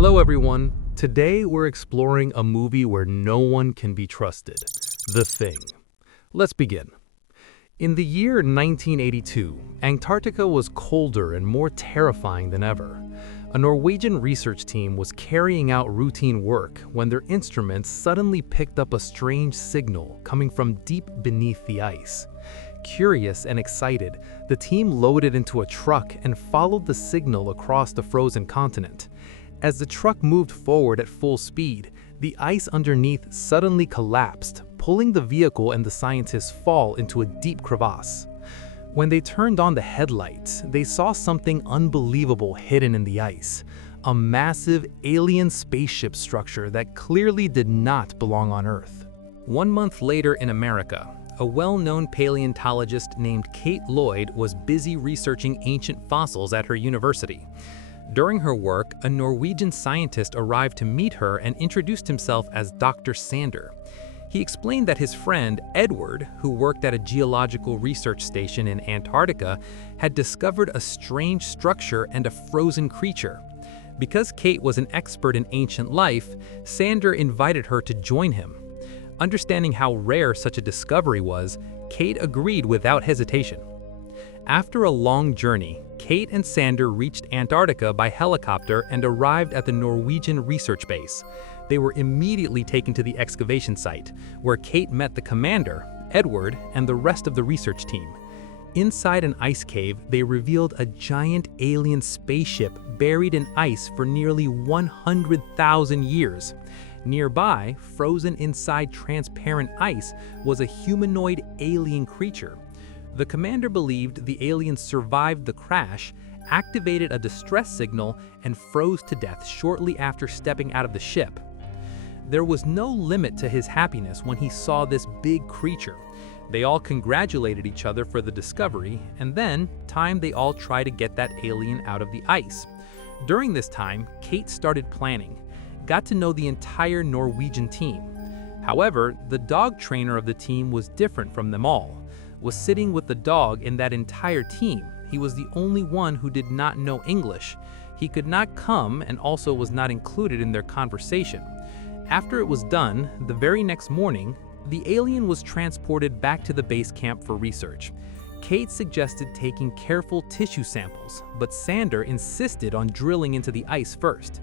Hello everyone. Today we're exploring a movie where no one can be trusted, The Thing. Let's begin. In the year 1982, Antarctica was colder and more terrifying than ever. A Norwegian research team was carrying out routine work when their instruments suddenly picked up a strange signal coming from deep beneath the ice. Curious and excited, the team loaded into a truck and followed the signal across the frozen continent. As the truck moved forward at full speed, the ice underneath suddenly collapsed, pulling the vehicle and the scientists fall into a deep crevasse. When they turned on the headlights, they saw something unbelievable hidden in the ice, a massive alien spaceship structure that clearly did not belong on Earth. 1 month later in America, a well-known paleontologist named Kate Lloyd was busy researching ancient fossils at her university. During her work, a Norwegian scientist arrived to meet her and introduced himself as Dr. Sander. He explained that his friend, Edward, who worked at a geological research station in Antarctica, had discovered a strange structure and a frozen creature. Because Kate was an expert in ancient life, Sander invited her to join him. Understanding how rare such a discovery was, Kate agreed without hesitation. After a long journey, Kate and Sander reached Antarctica by helicopter and arrived at the Norwegian research base. They were immediately taken to the excavation site, where Kate met the commander, Edward, and the rest of the research team. Inside an ice cave, they revealed a giant alien spaceship buried in ice for nearly 100,000 years. Nearby, frozen inside transparent ice, was a humanoid alien creature. The commander believed the aliens survived the crash, activated a distress signal, and froze to death shortly after stepping out of the ship. There was no limit to his happiness when he saw this big creature. They all congratulated each other for the discovery, and then they all tried to get that alien out of the ice. During this time, Kate started planning, got to know the entire Norwegian team. However, the dog trainer of the team was different from them all. Was sitting with the dog in that entire team. He was the only one who did not know English. He could not come and also was not included in their conversation. After it was done, the very next morning, the alien was transported back to the base camp for research. Kate suggested taking careful tissue samples, but Sander insisted on drilling into the ice first.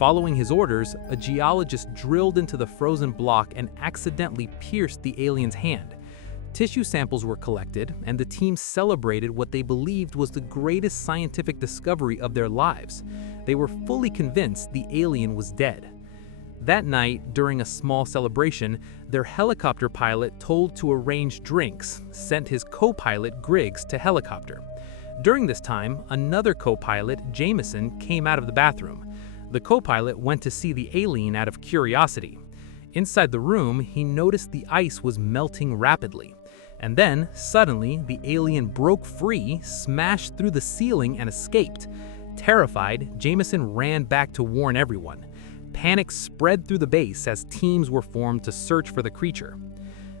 Following his orders, a geologist drilled into the frozen block and accidentally pierced the alien's hand. Tissue samples were collected, and the team celebrated what they believed was the greatest scientific discovery of their lives. They were fully convinced the alien was dead. That night, during a small celebration, their helicopter pilot, told to arrange drinks, sent his co-pilot Griggs to helicopter. During this time, another co-pilot, Jameson, came out of the bathroom. The co-pilot went to see the alien out of curiosity. Inside the room, he noticed the ice was melting rapidly. And then, suddenly, the alien broke free, smashed through the ceiling, and escaped. Terrified, Jameson ran back to warn everyone. Panic spread through the base as teams were formed to search for the creature.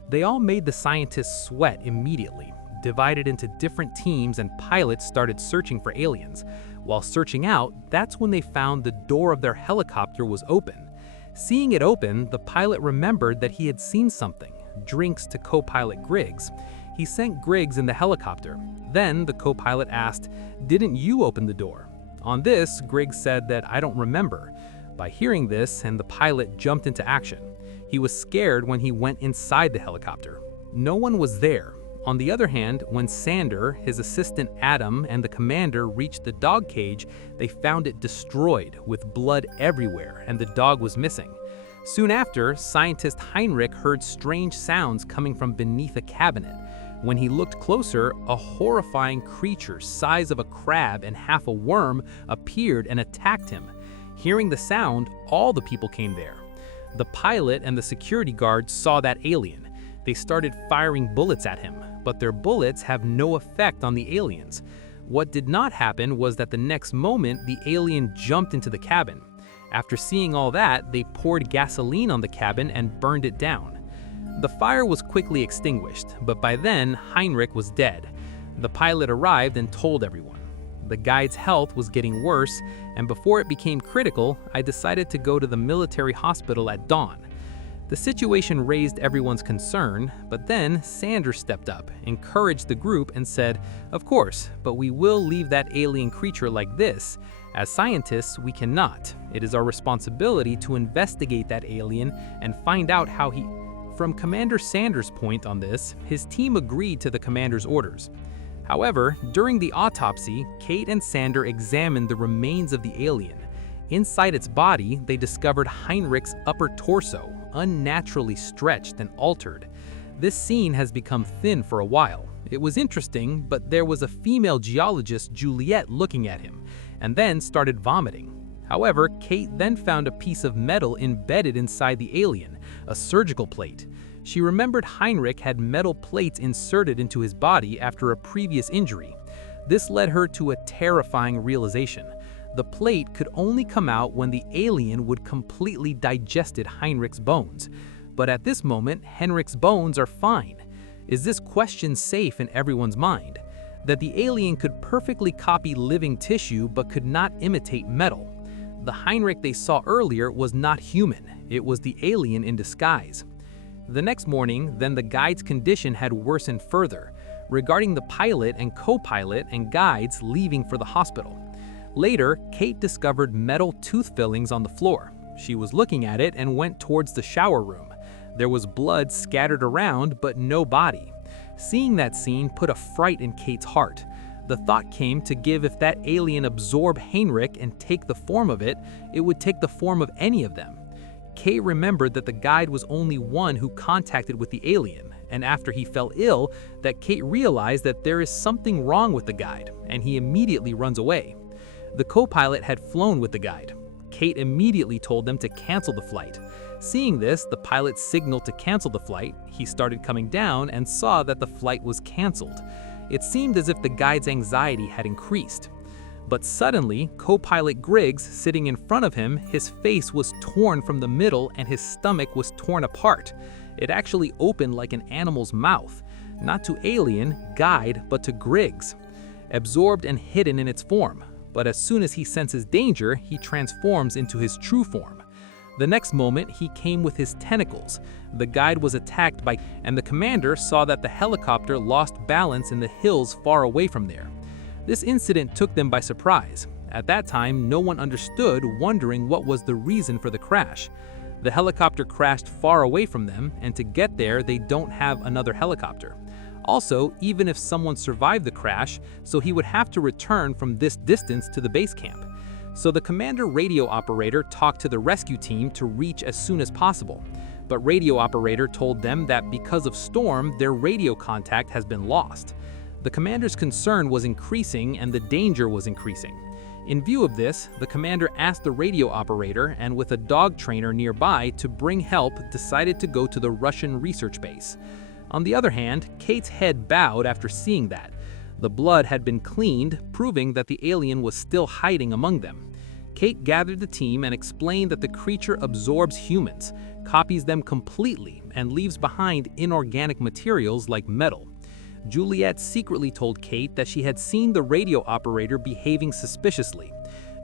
They all made the scientists sweat immediately. Divided into different teams, and pilots started searching for aliens. While searching out, that's when they found the door of their helicopter was open. Seeing it open, the pilot remembered that he had seen something. Drinks to co-pilot Griggs. He sent Griggs in the helicopter. Then the co-pilot asked, "Didn't you open the door?" On this, Griggs said that "I don't remember." By hearing this, and the pilot jumped into action. He was scared when he went inside the helicopter. No one was there. On the other hand, when Sander, his assistant Adam, and the commander reached the dog cage, they found it destroyed, with blood everywhere, and the dog was missing. Soon after, scientist Heinrich heard strange sounds coming from beneath a cabinet. When he looked closer, a horrifying creature size of a crab and half a worm appeared and attacked him. Hearing the sound, all the people came there. The pilot and the security guard saw that alien. They started firing bullets at him, but their bullets have no effect on the aliens. What did not happen was that the next moment, the alien jumped into the cabin. After seeing all that, they poured gasoline on the cabin and burned it down. The fire was quickly extinguished, but by then, Heinrich was dead. The pilot arrived and told everyone. The guide's health was getting worse, and before it became critical, I decided to go to the military hospital at dawn. The situation raised everyone's concern, but then Sanders stepped up, encouraged the group, and said, "Of course, but we will leave that alien creature like this. As scientists, we cannot. It is our responsibility to investigate that alien and find out how he..." From Commander Sanders' point on this, his team agreed to the commander's orders. However, during the autopsy, Kate and Sander examined the remains of the alien. Inside its body, they discovered Heinrich's upper torso, unnaturally stretched and altered. This scene has become thin for a while. It was interesting, but there was a female geologist, Juliet, looking at him, and then started vomiting. However, Kate then found a piece of metal embedded inside the alien, a surgical plate. She remembered Heinrich had metal plates inserted into his body after a previous injury. This led her to a terrifying realization. The plate could only come out when the alien would completely digested Heinrich's bones. But at this moment, Heinrich's bones are fine. Is this question safe in everyone's mind? That the alien could perfectly copy living tissue but could not imitate metal. The Heinrich they saw earlier was not human. It was the alien in disguise. The next morning, then the guide's condition had worsened further, regarding the pilot and co-pilot and guides leaving for the hospital. Later, Kate discovered metal tooth fillings on the floor. She was looking at it and went towards the shower room. There was blood scattered around, but no body. Seeing that scene put a fright in Kate's heart. The thought came to give if that alien absorb Heinrich and take the form of it, it would take the form of any of them. Kate remembered that the guide was only one who contacted with the alien, and after he fell ill, that Kate realized that there is something wrong with the guide, and he immediately runs away. The co-pilot had flown with the guide. Kate immediately told them to cancel the flight. Seeing this, the pilot signaled to cancel the flight. He started coming down and saw that the flight was canceled. It seemed as if the guide's anxiety had increased. But suddenly, co-pilot Griggs, sitting in front of him, his face was torn from the middle and his stomach was torn apart. It actually opened like an animal's mouth. Not to alien, guide, but to Griggs. Absorbed and hidden in its form. But as soon as he senses danger, he transforms into his true form. The next moment, he came with his tentacles. The guide was attacked by, and the commander saw that the helicopter lost balance in the hills far away from there. This incident took them by surprise. At that time, no one understood, wondering what was the reason for the crash. The helicopter crashed far away from them, and to get there, they don't have another helicopter. Also, even if someone survived the crash, so he would have to return from this distance to the base camp. So the commander radio operator talked to the rescue team to reach as soon as possible. But radio operator told them that because of storm, their radio contact has been lost. The commander's concern was increasing and the danger was increasing. In view of this, the commander asked the radio operator and with a dog trainer nearby to bring help, decided to go to the Russian research base. On the other hand, Kate's head bowed after seeing that. The blood had been cleaned, proving that the alien was still hiding among them. Kate gathered the team and explained that the creature absorbs humans, copies them completely, and leaves behind inorganic materials like metal. Juliet secretly told Kate that she had seen the radio operator behaving suspiciously.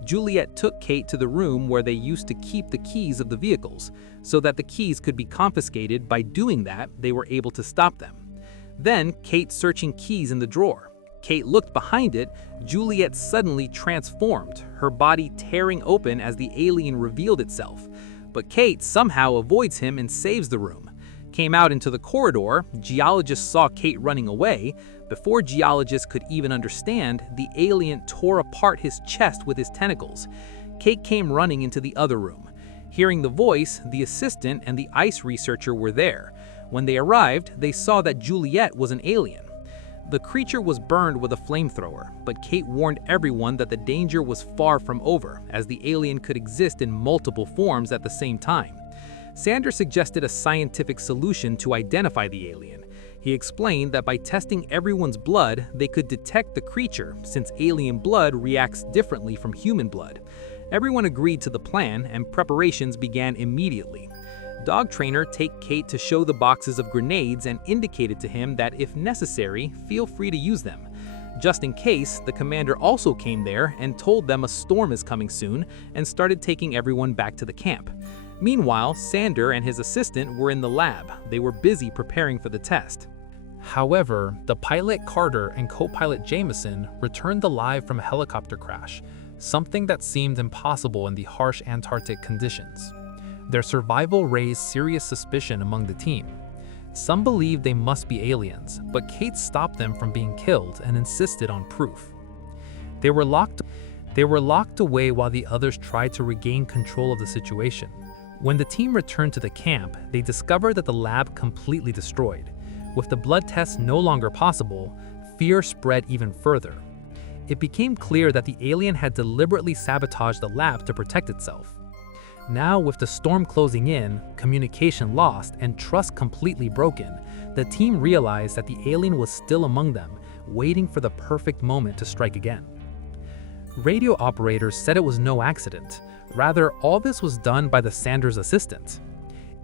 Juliet took Kate to the room where they used to keep the keys of the vehicles, so that the keys could be confiscated. By doing that, they were able to stop them. Then, Kate searching keys in the drawer. Kate looked behind it. Juliet suddenly transformed, her body tearing open as the alien revealed itself. But Kate somehow avoids him and saves the room. Came out into the corridor, geologists saw Kate running away. Before geologists could even understand, the alien tore apart his chest with his tentacles. Kate came running into the other room. Hearing the voice, the assistant and the ice researcher were there. When they arrived, they saw that Juliet was an alien. The creature was burned with a flamethrower, but Kate warned everyone that the danger was far from over, as the alien could exist in multiple forms at the same time. Sanders suggested a scientific solution to identify the alien. He explained that by testing everyone's blood, they could detect the creature, since alien blood reacts differently from human blood. Everyone agreed to the plan, and preparations began immediately. Dog trainer take Kate to show the boxes of grenades and indicated to him that if necessary, feel free to use them. Just in case, the commander also came there and told them a storm is coming soon and started taking everyone back to the camp. Meanwhile, Sander and his assistant were in the lab. They were busy preparing for the test. However, the pilot Carter and co-pilot Jameson returned alive from a helicopter crash, something that seemed impossible in the harsh Antarctic conditions. Their survival raised serious suspicion among the team. Some believed they must be aliens, but Kate stopped them from being killed and insisted on proof. They were locked away while the others tried to regain control of the situation. When the team returned to the camp, they discovered that the lab completely destroyed. With the blood tests no longer possible, fear spread even further. It became clear that the alien had deliberately sabotaged the lab to protect itself. Now, with the storm closing in, communication lost, and trust completely broken, the team realized that the alien was still among them, waiting for the perfect moment to strike again. Radio operators said it was no accident. Rather, all this was done by the Sanders assistant.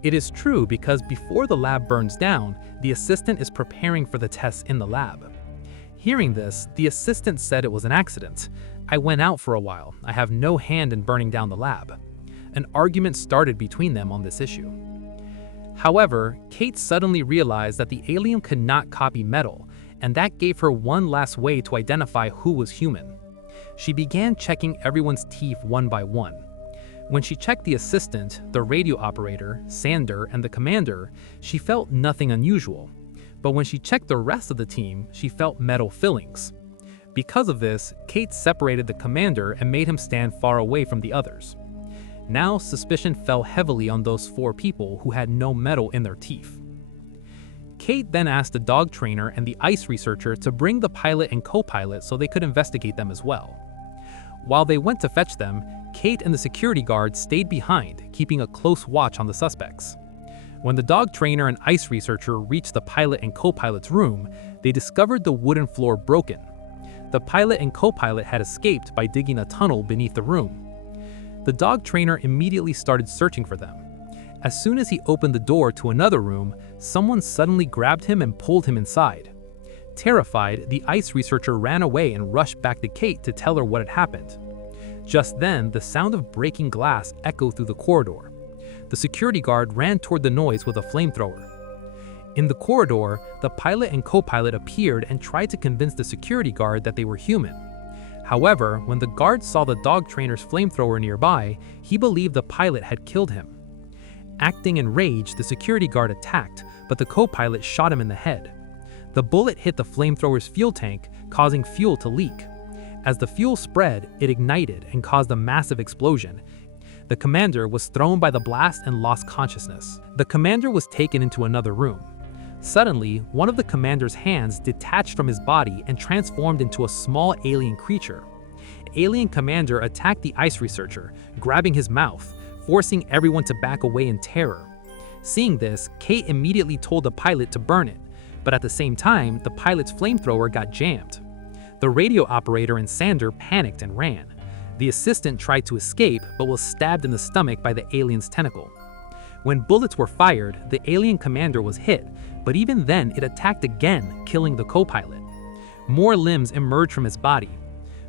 It is true because before the lab burns down, the assistant is preparing for the tests in the lab. Hearing this, the assistant said it was an accident. "I went out for a while. I have no hand in burning down the lab." An argument started between them on this issue. However, Kate suddenly realized that the alien could not copy metal, and that gave her one last way to identify who was human. She began checking everyone's teeth one by one. When she checked the assistant, the radio operator, Sander, and the commander, she felt nothing unusual. But when she checked the rest of the team, she felt metal fillings. Because of this, Kate separated the commander and made him stand far away from the others. Now, suspicion fell heavily on those 4 people who had no metal in their teeth. Kate then asked the dog trainer and the ice researcher to bring the pilot and co-pilot so they could investigate them as well. While they went to fetch them, Kate and the security guard stayed behind, keeping a close watch on the suspects. When the dog trainer and ice researcher reached the pilot and co-pilot's room, they discovered the wooden floor broken. The pilot and co-pilot had escaped by digging a tunnel beneath the room. The dog trainer immediately started searching for them. As soon as he opened the door to another room, someone suddenly grabbed him and pulled him inside. Terrified, the ice researcher ran away and rushed back to Kate to tell her what had happened. Just then, the sound of breaking glass echoed through the corridor. The security guard ran toward the noise with a flamethrower. In the corridor, the pilot and co-pilot appeared and tried to convince the security guard that they were human. However, when the guard saw the dog trainer's flamethrower nearby, he believed the pilot had killed him. Acting enraged, the security guard attacked, but the co-pilot shot him in the head. The bullet hit the flamethrower's fuel tank, causing fuel to leak. As the fuel spread, it ignited and caused a massive explosion. The commander was thrown by the blast and lost consciousness. The commander was taken into another room. Suddenly, one of the commander's hands detached from his body and transformed into a small alien creature. Alien commander attacked the ice researcher, grabbing his mouth, forcing everyone to back away in terror. Seeing this, Kate immediately told the pilot to burn it, but at the same time, the pilot's flamethrower got jammed. The radio operator and Sander panicked and ran. The assistant tried to escape, but was stabbed in the stomach by the alien's tentacle. When bullets were fired, the alien commander was hit, but even then it attacked again, killing the co-pilot. More limbs emerged from his body.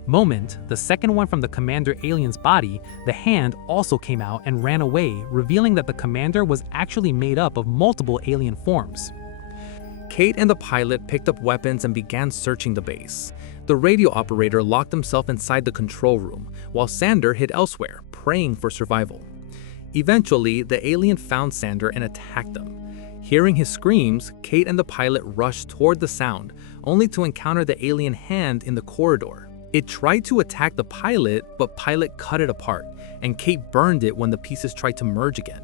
The second one from the commander alien's body, the hand also came out and ran away, revealing that the commander was actually made up of multiple alien forms. Kate and the pilot picked up weapons and began searching the base. The radio operator locked himself inside the control room, while Sander hid elsewhere, praying for survival. Eventually, the alien found Sander and attacked him. Hearing his screams, Kate and the pilot rushed toward the sound, only to encounter the alien hand in the corridor. It tried to attack the pilot, but pilot cut it apart, and Kate burned it when the pieces tried to merge again.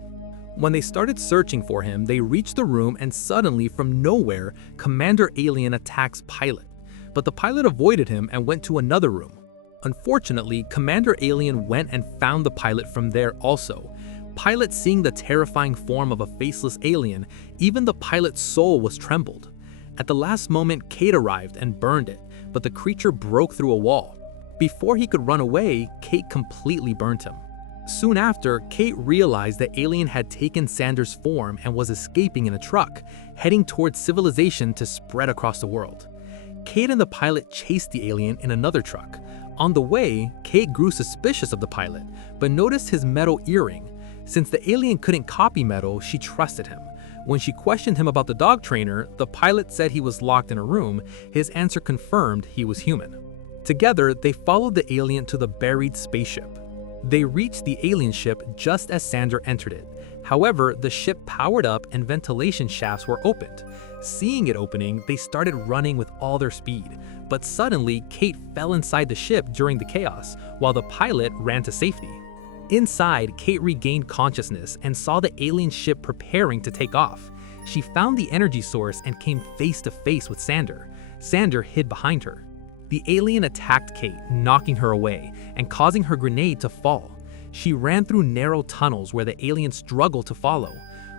When they started searching for him, they reached the room and suddenly, from nowhere, Commander Alien attacks Pilot. But the pilot avoided him and went to another room. Unfortunately, Commander Alien went and found the pilot from there also. Pilot seeing the terrifying form of a faceless alien, even the pilot's soul was trembled. At the last moment, Kate arrived and burned it, but the creature broke through a wall. Before he could run away, Kate completely burnt him. Soon after, Kate realized the alien had taken Sander's form and was escaping in a truck, heading towards civilization to spread across the world. Kate and the pilot chased the alien in another truck. On the way, Kate grew suspicious of the pilot, but noticed his metal earring. Since the alien couldn't copy metal, she trusted him. When she questioned him about the dog trainer, the pilot said he was locked in a room. His answer confirmed he was human. Together, they followed the alien to the buried spaceship. They reached the alien ship just as Sander entered it. However, the ship powered up and ventilation shafts were opened. Seeing it opening, they started running with all their speed. But suddenly, Kate fell inside the ship during the chaos, while the pilot ran to safety. Inside, Kate regained consciousness and saw the alien ship preparing to take off. She found the energy source and came face to face with Sander. Sander hid behind her. The alien attacked Kate, knocking her away and causing her grenade to fall. She ran through narrow tunnels where the alien struggled to follow.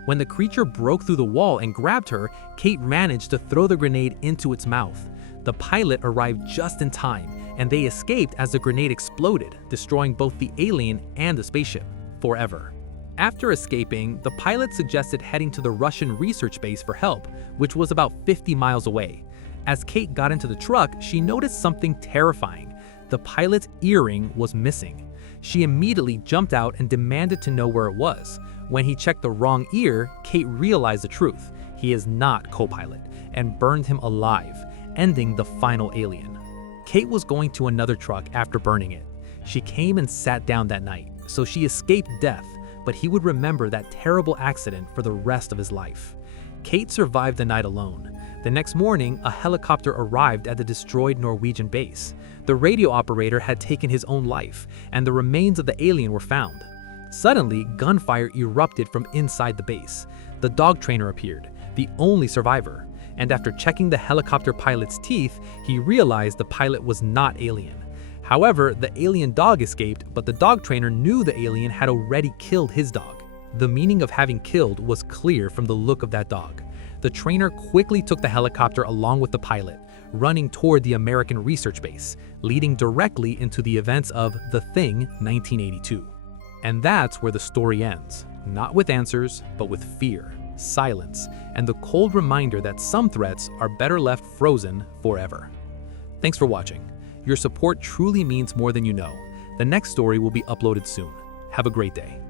When the creature broke through the wall and grabbed her, Kate managed to throw the grenade into its mouth. The pilot arrived just in time, and they escaped as the grenade exploded, destroying both the alien and the spaceship forever. After escaping, the pilot suggested heading to the Russian research base for help, which was about 50 miles away. As Kate got into the truck, she noticed something terrifying. The pilot's earring was missing. She immediately jumped out and demanded to know where it was. When he checked the wrong ear, Kate realized the truth. He is not co-pilot, and burned him alive, ending the final alien. Kate was going to another truck after burning it. She came and sat down that night, so she escaped death, but he would remember that terrible accident for the rest of his life. Kate survived the night alone. The next morning, a helicopter arrived at the destroyed Norwegian base. The radio operator had taken his own life, and the remains of the alien were found. Suddenly, gunfire erupted from inside the base. The dog trainer appeared, the only survivor, and after checking the helicopter pilot's teeth, he realized the pilot was not alien. However, the alien dog escaped, but the dog trainer knew the alien had already killed his dog. The meaning of having killed was clear from the look of that dog. The trainer quickly took the helicopter along with the pilot, running toward the American research base, leading directly into the events of The Thing 1982. And that's where the story ends, not with answers, but with fear, silence, and the cold reminder that some threats are better left frozen forever. Thanks for watching. Your support truly means more than you know. The next story will be uploaded soon. Have a great day.